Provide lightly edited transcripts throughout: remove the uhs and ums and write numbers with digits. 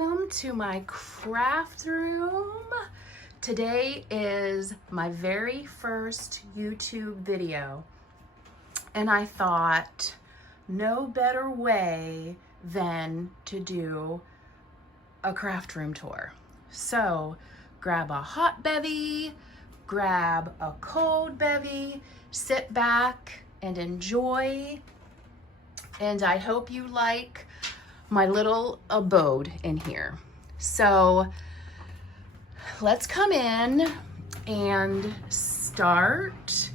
welcome to my craft room. Today is my very first YouTube video, and I thought no better way than to do a craft room tour. So grab a hot bevy, grab a cold bevy, sit back and enjoy. And I hope you like my little abode in here. So let's come in and start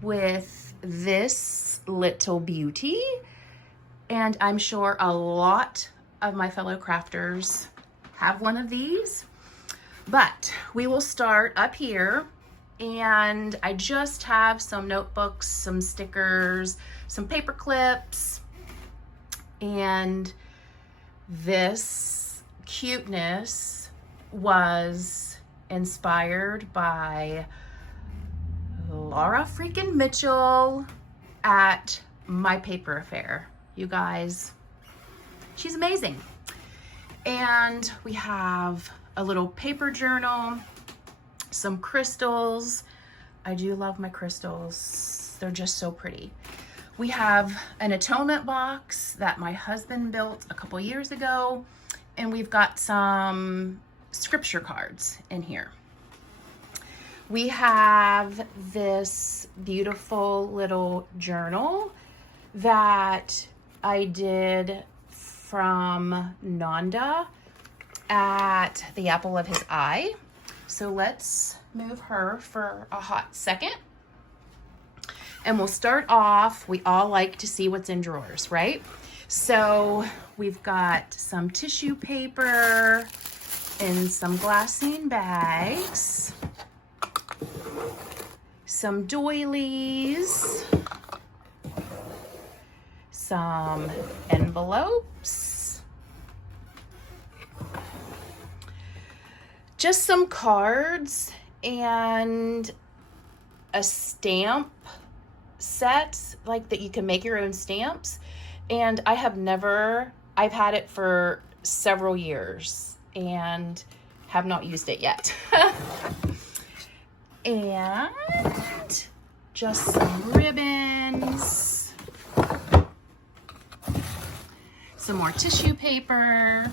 with this little beauty. And I'm sure a lot of my fellow crafters have one of these, but we will start up here. And I just have some notebooks, some stickers, some paper clips, and this cuteness was inspired by Laura freaking Mitchell at My Paper Affair. You guys, she's amazing. And we have a little paper journal, some crystals. I do love my crystals. They're just so pretty. We have an atonement box that my husband built a couple years ago, and we've got some scripture cards in here. We have this beautiful little journal that I did from Nanda at the apple of his eye. So let's move her for a hot second. And we'll start off, we all like to see what's in drawers, right? So we've got some tissue paper in some glassine bags, some doilies, some envelopes, just some cards, and a stamp set like that you can make your own stamps. And I've had it for several years and have not used it yet. And just some ribbons, some more tissue paper,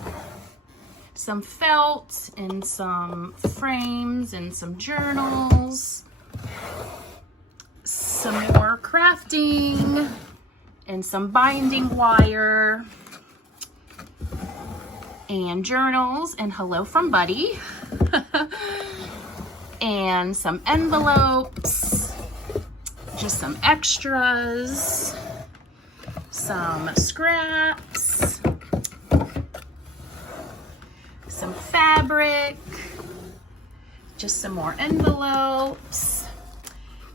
some felt, and some frames, and some journals, some more crafting, and some binding wire, and journals, and hello from Buddy, and some envelopes, just some extras, some scraps, some fabric, just some more envelopes.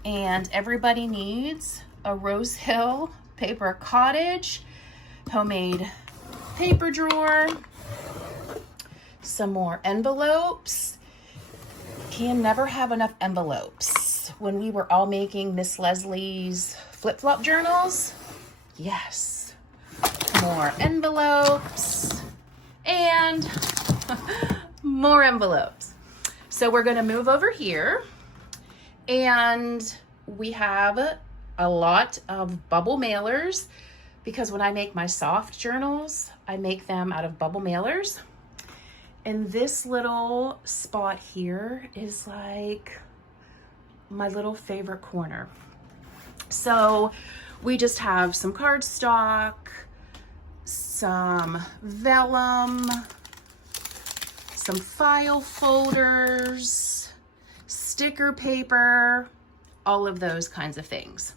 And everybody needs a Rose Hill paper cottage, homemade paper drawer, some more envelopes. Can never have enough envelopes. When we were all making Miss Leslie's flip-flop journals, yes, more envelopes and more envelopes. So we're gonna move over here. And we have a lot of bubble mailers because when I make my soft journals, I make them out of bubble mailers. And this little spot here is like my little favorite corner. So we just have some cardstock, some vellum, some file folders, sticker paper, all of those kinds of things.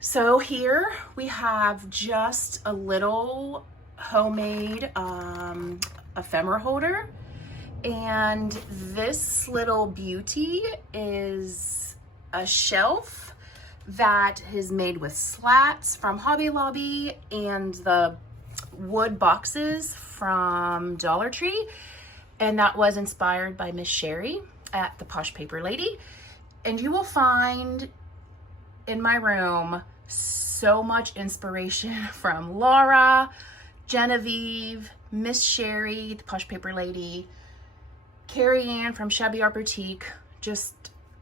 So here we have just a little homemade ephemera holder, and this little beauty is a shelf that is made with slats from Hobby Lobby and the wood boxes from Dollar Tree, and that was inspired by Miss Sherry at the Posh Paper Lady. And you will find in my room so much inspiration from Laura Genevieve, Miss Sherry, the Posh Paper Lady, Carrie Ann from Shabby Art Boutique, just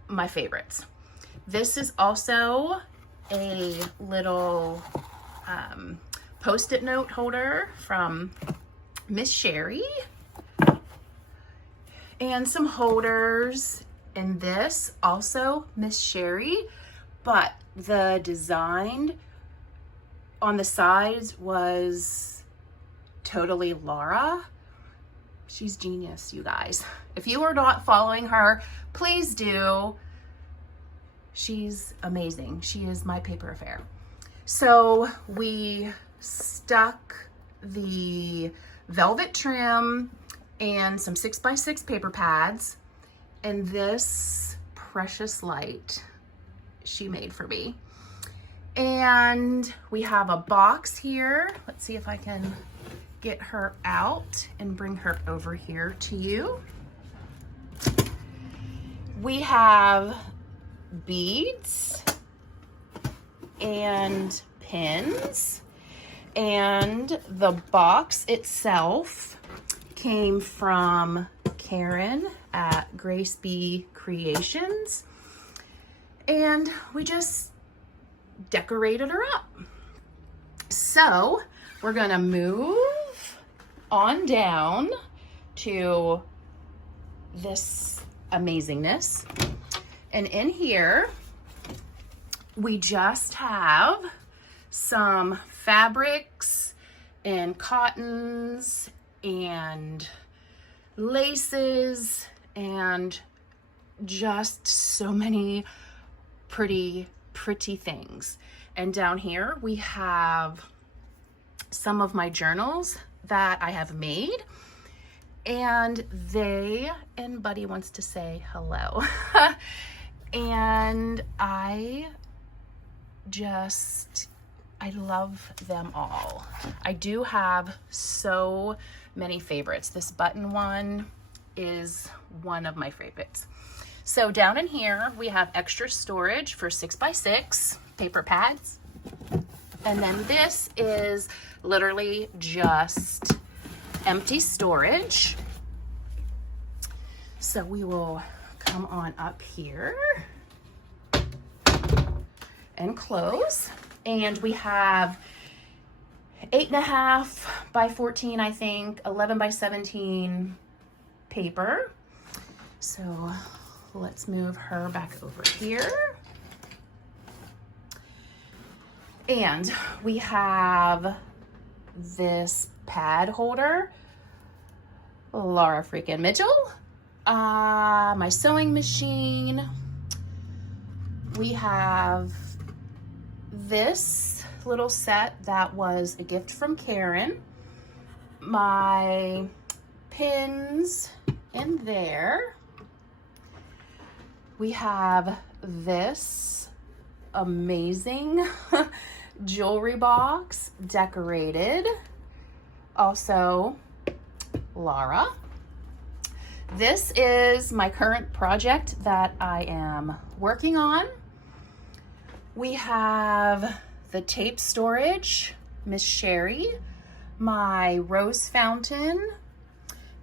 my favorites. This is also a little post-it note holder from Miss Sherry, and some holders, and this also Miss Sherry, but the design on the sides was totally Laura. She's genius, you guys. If you are not following her, please do. She's amazing. She is my paper affair. So we stuck the velvet trim and some 6x6 paper pads and this precious light she made for me. And we have a box here. Let's see if I can get her out and bring her over here to you. We have beads and pins, and the box itself came from Karen at Grace B Creations, and we just decorated her up. So we're gonna move on down to this amazingness, and in here we just have some fabrics and cottons and laces and just so many pretty things. And down here we have some of my journals that I have made, and Buddy wants to say hello. And I love them all. I do have so many favorites. This button one is one of my favorites. So down in here, we have extra storage for 6x6 paper pads. And then this is literally just empty storage. So we will come on up here and close. And we have 8.5 by 14, I think, 11 by 17 paper. So let's move her back over here. And we have this pad holder, Laura freaking Mitchell, my sewing machine. We have this little set that was a gift from Karen, my pins in there. We have this amazing jewelry box decorated, also Laura. This is my current project that I am working on. We have the tape storage, Miss Sherry, my rose fountain,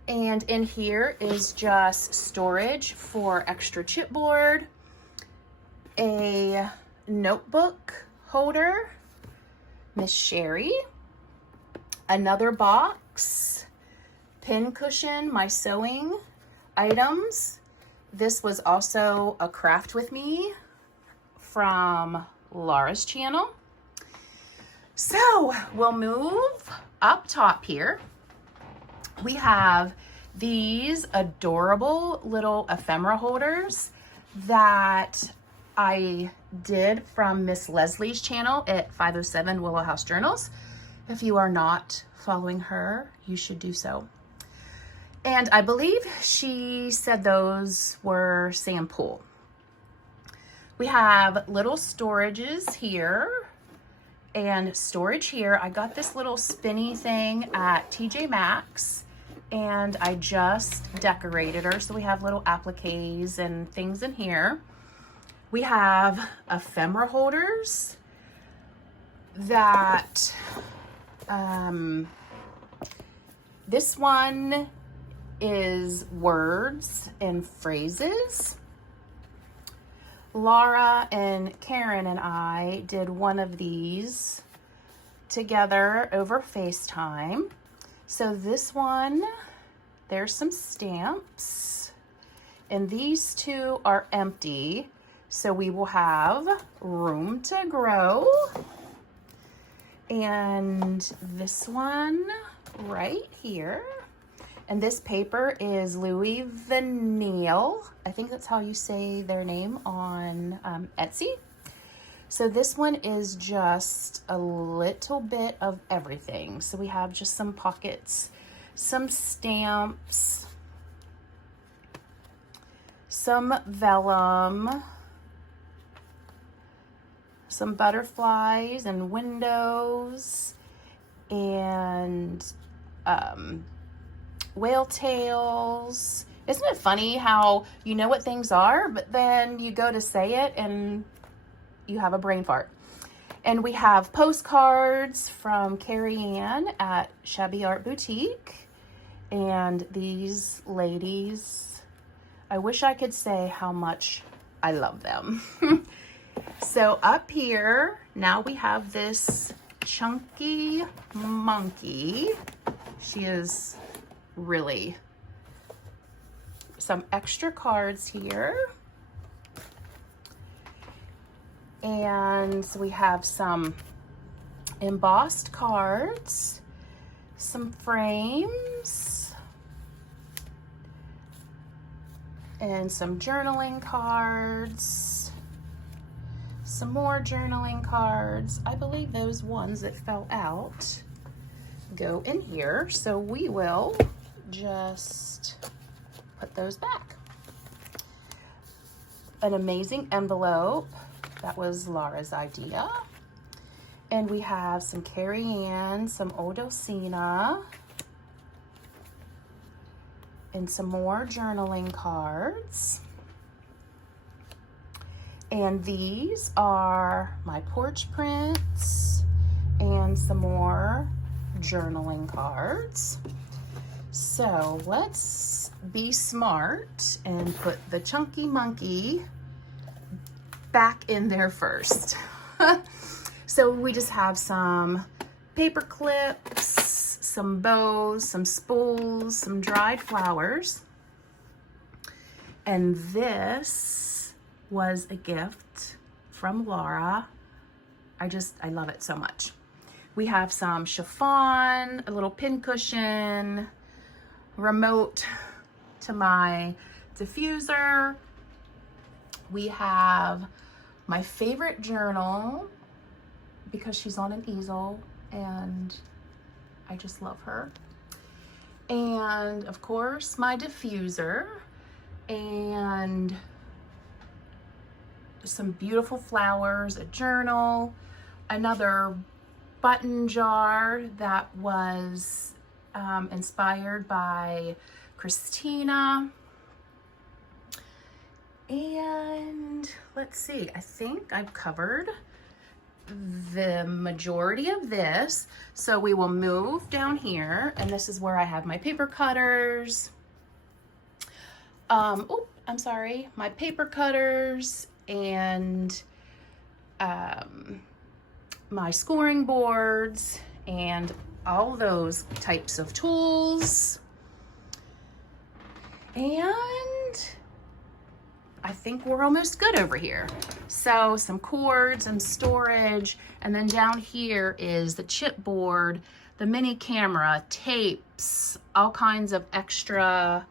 and in here is just storage for extra chipboard, a notebook holder, Miss Sherry, another box, pin cushion, my sewing items. This was also a craft with me from Laura's channel. So we'll move up top here. We have these adorable little ephemera holders that I did from Miss Leslie's channel at 507 Willow House Journals. If you are not following her, you should do so. And I believe she said those were sample. We have little storages here and storage here. I got this little spinny thing at TJ Maxx and I just decorated her. So we have little appliques and things in here. We have ephemera holders that This one is words and phrases. Laura and Karen and I did one of these together over FaceTime. So this one, there's some stamps, and these two are empty. So we will have room to grow. And this one right here. And this paper is Louis Vanille. I think that's how you say their name on Etsy. So this one is just a little bit of everything. So we have just some pockets, some stamps, some vellum, some butterflies and windows, and whale tails. Isn't it funny how you know what things are, but then you go to say it and you have a brain fart? And we have postcards from Carrie Ann at Shabby Art Boutique. And these ladies, I wish I could say how much I love them. So up here, now we have this chunky monkey. She is really some extra cards here. And so we have some embossed cards, some frames, and some journaling cards, some more journaling cards. I believe those ones that fell out go in here, so we will just put those back. An amazing envelope. That was Laura's idea. And we have some Carrie Ann, some Odocina, and some more journaling cards. And these are my porch prints and some more journaling cards. So let's be smart and put the chunky monkey back in there first. So we just have some paper clips, some bows, some spools, some dried flowers. And this was a gift from Laura. I love it so much. We have some chiffon, a little pin cushion, remote to my diffuser. We have my favorite journal because she's on an easel and I just love her. And of course, my diffuser and some beautiful flowers, a journal, another button jar that was inspired by Christina. And let's see, I think I've covered the majority of this. So we will move down here, and this is where I have my paper cutters. My paper cutters and my scoring boards and all those types of tools. And I think we're almost good over here. So some cords and storage, and then down here is the chipboard, the mini camera, tapes, all kinds of extra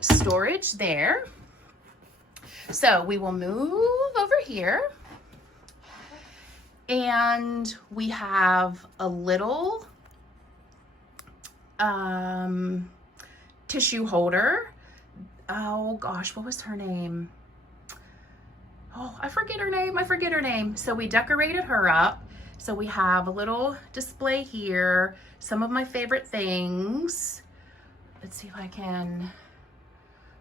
storage there. So we will move over here, and we have a little tissue holder. Oh gosh, what was her name? Oh, I forget her name. So we decorated her up. So we have a little display here, some of my favorite things. Let's see if I can,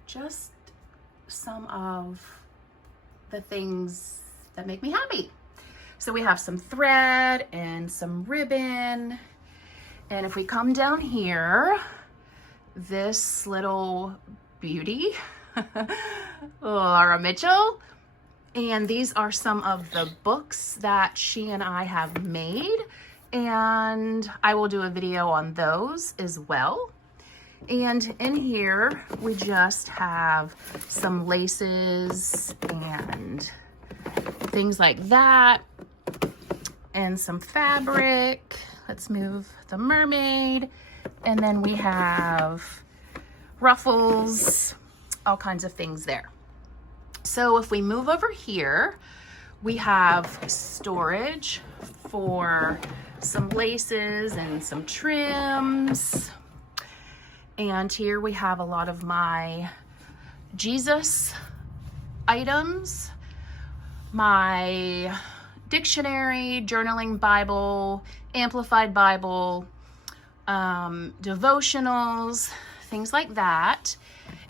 just some of the things that make me happy. So we have some thread and some ribbon, And if we come down here, this little beauty, Laura Mitchell, and these are some of the books that she and I have made, and I will do a video on those as well. And in here, we just have some laces and things like that, and some fabric. Let's move the mermaid. And then we have ruffles, all kinds of things there. So if we move over here, we have storage for some laces and some trims. And here we have a lot of my Jesus items, my dictionary, journaling Bible, amplified Bible, devotionals, things like that.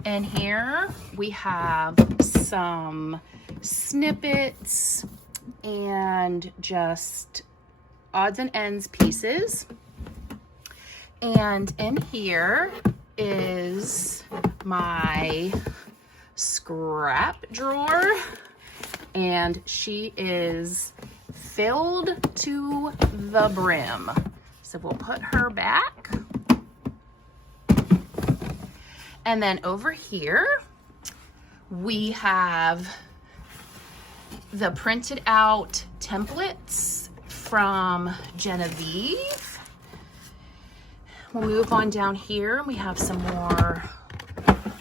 And here we have some snippets and just odds and ends pieces. And in here is my scrap drawer, and she is filled to the brim. So we'll put her back. And then over here, we have the printed out templates from Genevieve. We'll move on down here. We have some more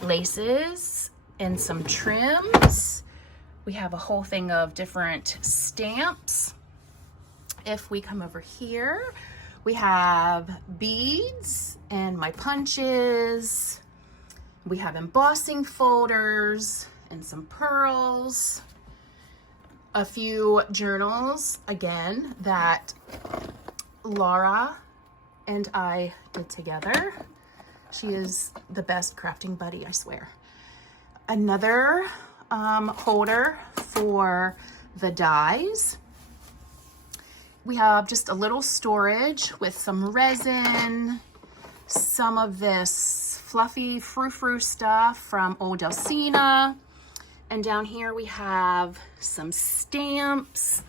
laces and some trims. We have a whole thing of different stamps. If we come over here, we have beads and my punches. We have embossing folders and some pearls. A few journals, again, that Laura and I did together. She is the best crafting buddy, I swear. Another holder for the dies. We have just a little storage with some resin, some of this fluffy frou-frou stuff from Old Delcina. And down here we have some stamps.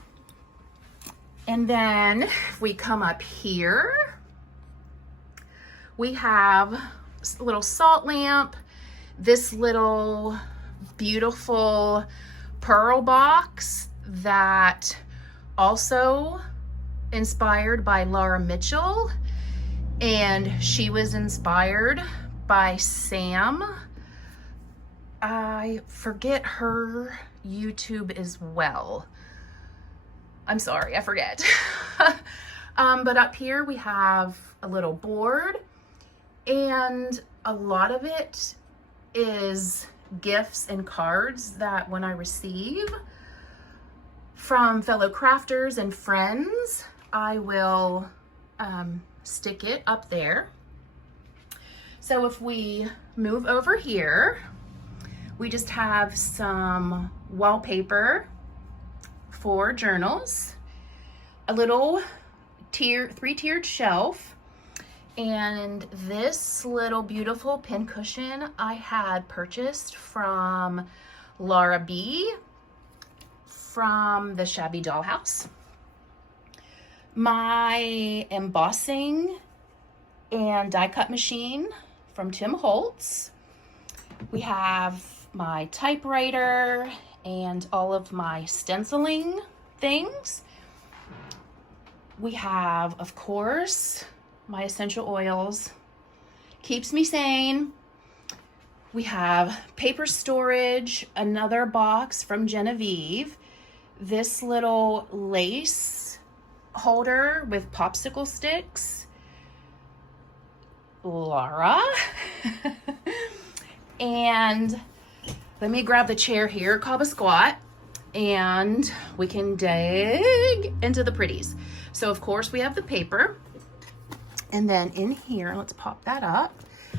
And then if we come up here, we have a little salt lamp, this little beautiful pearl box that also inspired by Laura Mitchell, and she was inspired by Sam. I forget her YouTube as well. I'm sorry, I forget. But up here we have a little board, and a lot of it is gifts and cards that when I receive from fellow crafters and friends, I will stick it up there. So if we move over here, we just have some wallpaper for journals, a little three-tiered shelf, and this little beautiful pin cushion I had purchased from Laura B from the Shabby Dollhouse. My embossing and die cut machine from Tim Holtz. We have my typewriter and all of my stenciling things. We have, of course, my essential oils. Keeps me sane. We have paper storage, another box from Genevieve, this little lace holder with popsicle sticks, Laura. And let me grab the chair here, called a squat, and we can dig into the pretties. So of course we have the paper, and then in here, let's pop that up.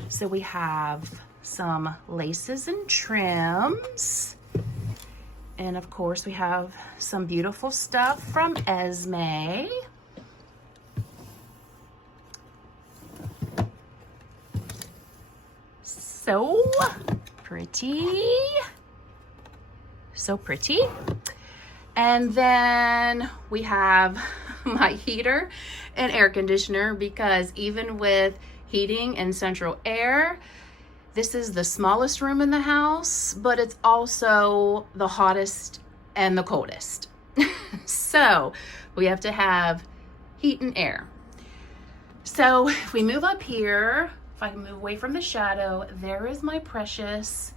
So we have some laces and trims, and of course we have some beautiful stuff from Esme. So pretty. So pretty. And then we have my heater and air conditioner, because even with heating and central air, this is the smallest room in the house, but it's also the hottest and the coldest. So we have to have heat and air. So if we move up here, if I can move away from the shadow, there is my precious.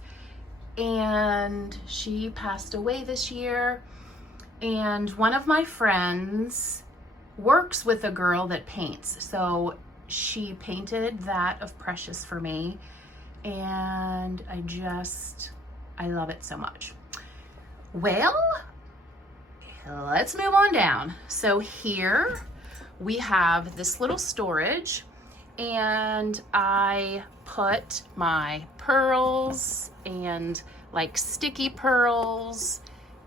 And she passed away this year. And one of my friends works with a girl that paints. So she painted that of Precious for me. And I love it so much. Well, let's move on down. So here we have this little storage, and I put my pearls and like sticky pearls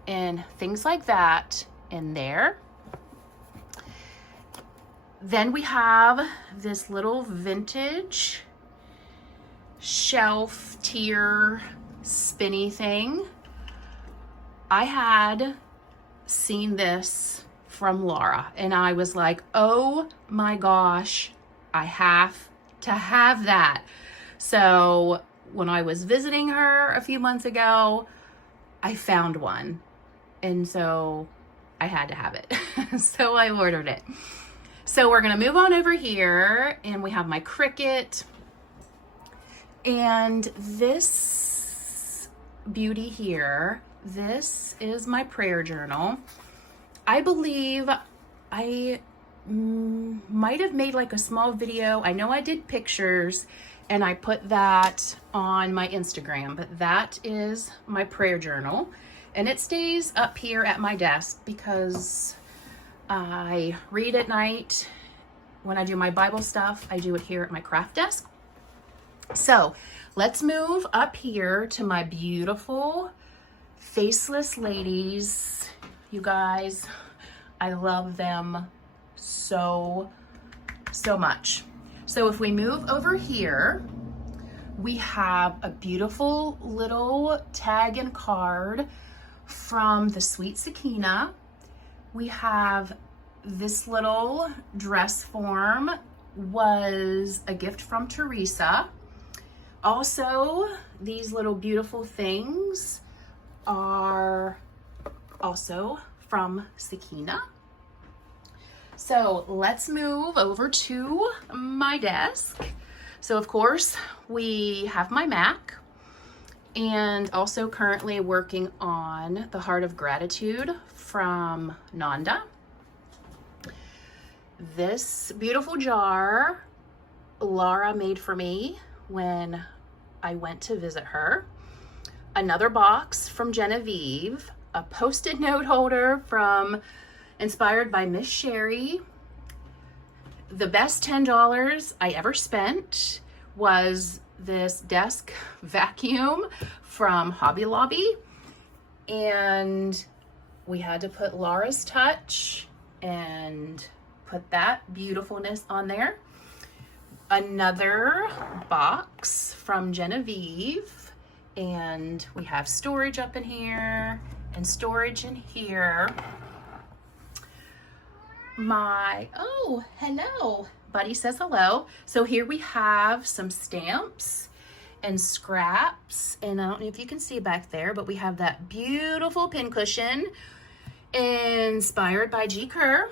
and things like that in there. Then we have this little vintage shelf tier spinny thing. I had seen this from Laura and I was like, oh my gosh, I have to have that. So when I was visiting her a few months ago, I found one, and so I had to have it. So I ordered it. So we're gonna move on over here, and we have my Cricut, and this beauty here, this is my prayer journal. I believe I might have made like a small video. I know I did pictures and I put that on my Instagram, but that is my prayer journal, and it stays up here at my desk because I read at night. When I do my Bible stuff, I do it here at my craft desk. So let's move up here to my beautiful faceless ladies. You guys, I love them so much. So if we move over here, we have a beautiful little tag and card from the Sweet Sakina. We have this little dress form, was a gift from Teresa. Also, these little beautiful things are also from Sakina. So let's move over to my desk. So of course we have my Mac, and also currently working on the Heart of Gratitude from Nanda. This beautiful jar Laura made for me when I went to visit her. Another box from Genevieve, a post-it note holder from inspired by Miss Sherry. The best $10 I ever spent was this desk vacuum from Hobby Lobby, and we had to put Laura's touch and put that beautifulness on there. Another box from Genevieve, and we have storage up in here and storage in here. Oh, hello. Buddy says hello. So here we have some stamps and scraps, and I don't know if you can see back there, but we have that beautiful pincushion inspired by G. Kerr.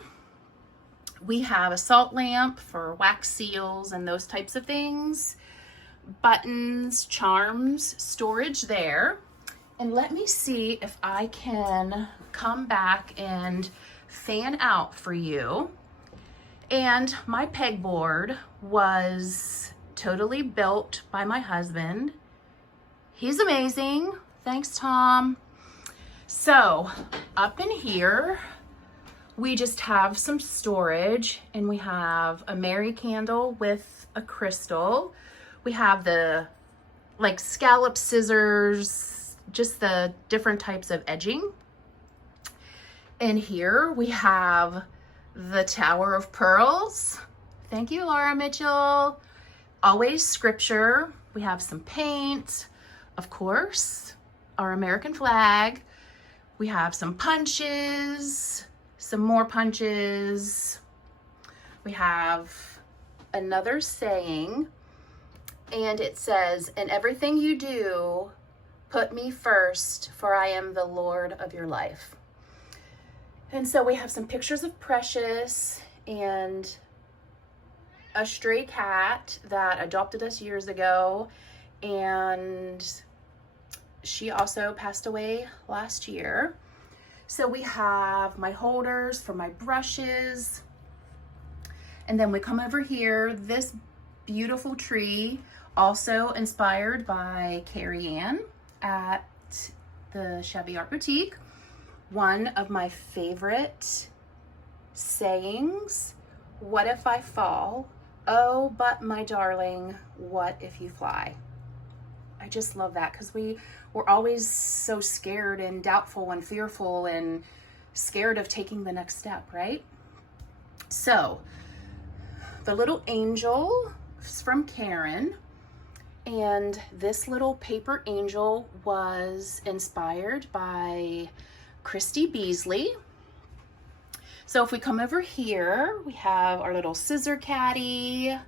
We have a salt lamp for wax seals and those types of things. Buttons, charms, storage there. And let me see if I can come back and fan out for you. And my pegboard was totally built by my husband. He's amazing. Thanks, Tom. So up in here, we just have some storage, and we have a Mary candle with a crystal. We have the like scallop scissors, just the different types of edging. And here we have the Tower of Pearls. Thank you, Laura Mitchell. always scripture. We have some paint, of course, our American flag. We have some punches, some more punches. We have another saying, and it says, "In everything you do, put me first, for I am the Lord of your life." And so we have some pictures of Precious and a stray cat that adopted us years ago, and she also passed away last year. So we have my holders for my brushes, and then we come over here, this beautiful tree, also inspired by Carrie Ann at the Chevy Art Boutique. One of my favorite sayings, "What if I fall? Oh, but my darling, what if you fly?" I just love that, because we're always so scared and doubtful and fearful and scared of taking the next step, right? So the little angel is from Karen, and this little paper angel was inspired by Christy Beasley. So if we come over here, we have our little scissor caddy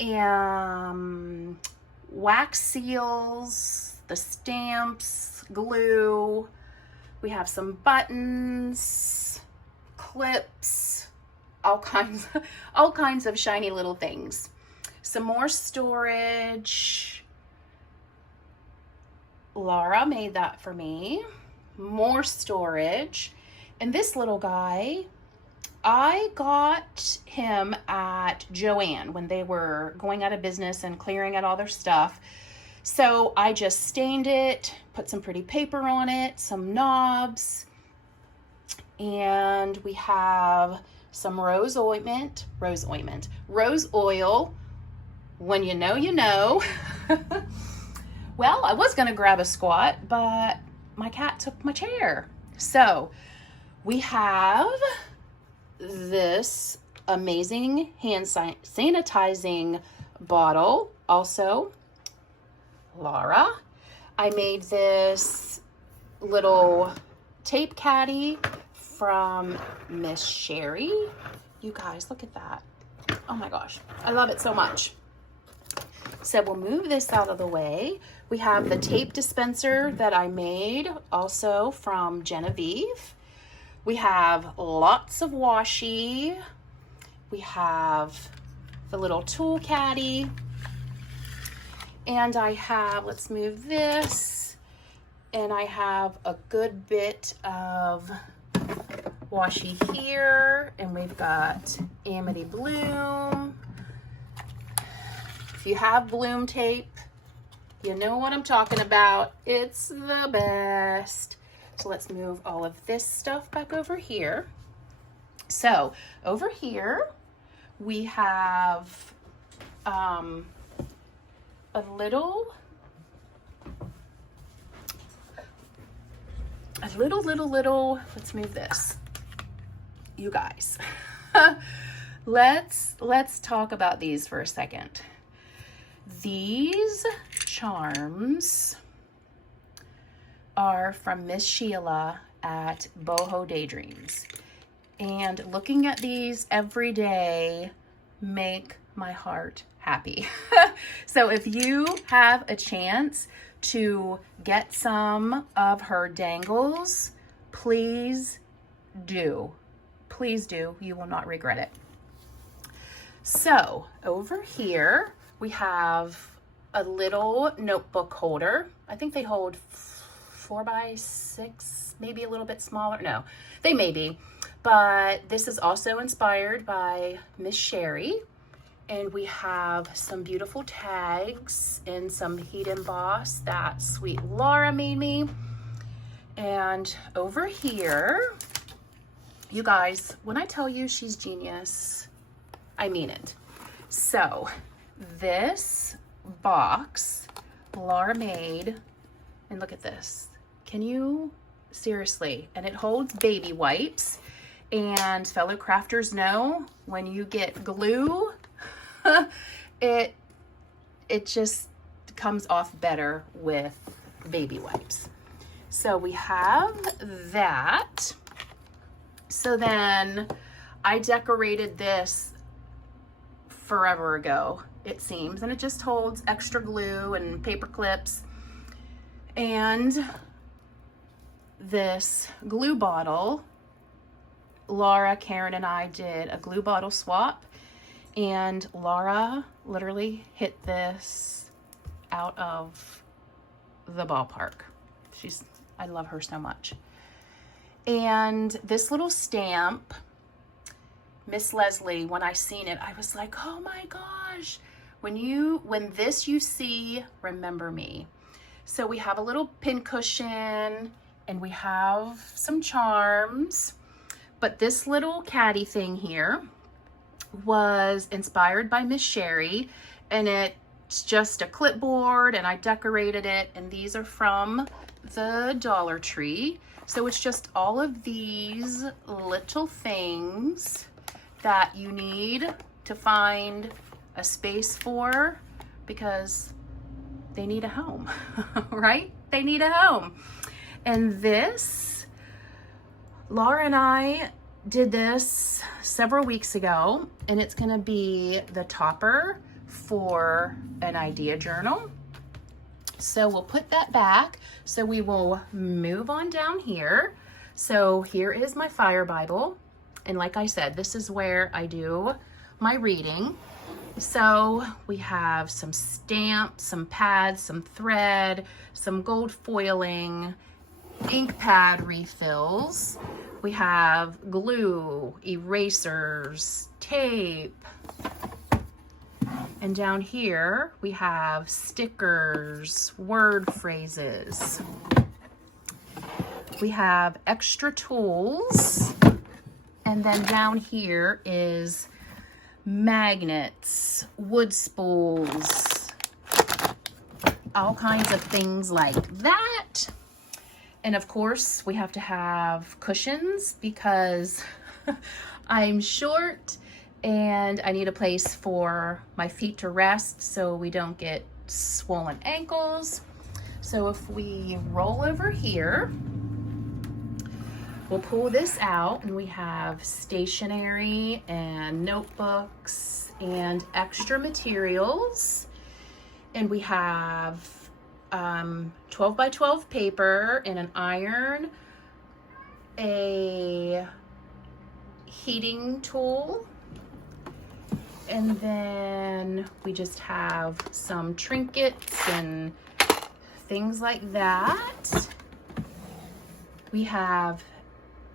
and wax seals, the stamps, glue. We have some buttons, clips, all kinds of shiny little things. Some more storage. Laura made that for me. More storage. And this little guy, I got him at Joann when they were going out of business and clearing out all their stuff. So I just stained it, put some pretty paper on it, some knobs, and we have some rose oil. When you know, you know. Well, I was gonna grab a squat, but my cat took my chair. So we have this amazing hand sanitizing bottle, also Laura. I made this little tape caddy from Miss Sherry. You guys, look at that. Oh my gosh, I love it so much. So we'll move this out of the way. We have the tape dispenser that I made, also from Genevieve. We have lots of washi. We have the little tool caddy. And I have, let's move this, and I have a good bit of washi here, and we've got Amity Bloom. If you have Bloom tape, you know what I'm talking about. It's the best. So let's move all of this stuff back over here. So over here, we have a little, let's move this. You guys, let's talk about these for a second. These charms are from Miss Sheila at Boho Daydreams. And looking at these every day make my heart happy. So if you have a chance to get some of her dangles, please do. Please do. You will not regret it. So over here, we have a little notebook holder. I think they hold 4x6, maybe a little bit smaller. No, they may be. But this is also inspired by Miss Sherry. And we have some beautiful tags and some heat emboss that sweet Laura made me. And over here, you guys, when I tell you she's genius, I mean it. So this box Laura made, and look at this. Can you, seriously, and it holds baby wipes. And fellow crafters know when you get glue it just comes off better with baby wipes. So we have that. So then I decorated this forever ago, it seems, and it just holds extra glue and paper clips. And this glue bottle, Laura, Karen, and I did a glue bottle swap, and Laura literally hit this out of the ballpark. I love her so much. And this little stamp, Miss Leslie, when I seen it, I was like, oh my gosh, when this you see, remember me. So we have a little pin cushion and we have some charms, but this little caddy thing here was inspired by Miss Sherry, and it's just a clipboard, and I decorated it, and these are from the Dollar Tree. So it's just all of these little things that you need to find a space for, because they need a home, right? They need a home. And this, Laura and I did this several weeks ago, and it's gonna be the topper for an idea journal. So we'll put that back. So we will move on down here. So here is my fire Bible. And like I said, this is where I do my reading. So we have some stamps, some pads, some thread, some gold foiling, ink pad refills. We have glue, erasers, tape. And down here we have stickers, word phrases. We have extra tools. And then down here is magnets, wood spools, all kinds of things like that. And of course, we have to have cushions because I'm short and I need a place for my feet to rest so we don't get swollen ankles. So if we roll over here, we'll pull this out, and we have stationery and notebooks and extra materials. And we have 12 by 12 paper and an iron, a heating tool, and then we just have some trinkets and things like that. We have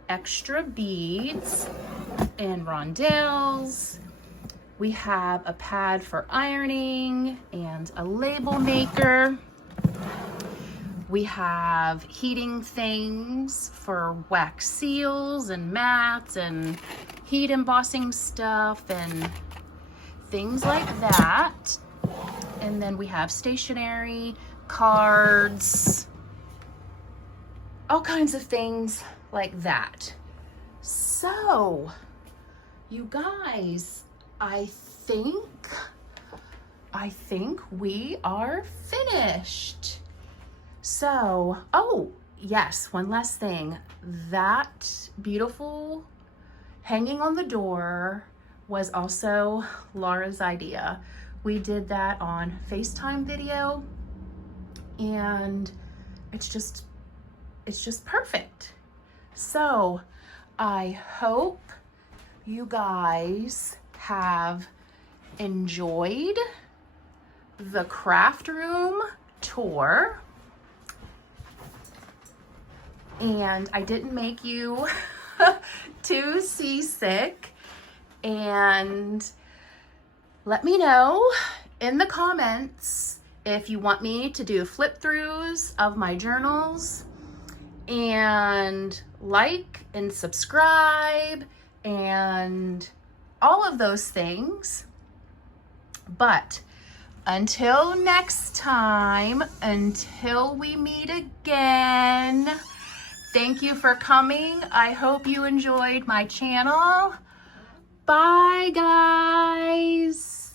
extra beads and rondelles. We have a pad for ironing and a label maker. We have heating things for wax seals and mats and heat embossing stuff and things like that. And then we have stationery, cards, all kinds of things like that. So, you guys, I think we are finished. So, oh yes, one last thing. That beautiful hanging on the door was also Laura's idea. We did that on FaceTime video, and it's just perfect. So I hope you guys have enjoyed the craft room tour, and I didn't make you too seasick. And let me know in the comments if you want me to do flip throughs of my journals, and like and subscribe and all of those things. But until next time, until we meet again, thank you for coming. I hope you enjoyed my channel. Bye, guys.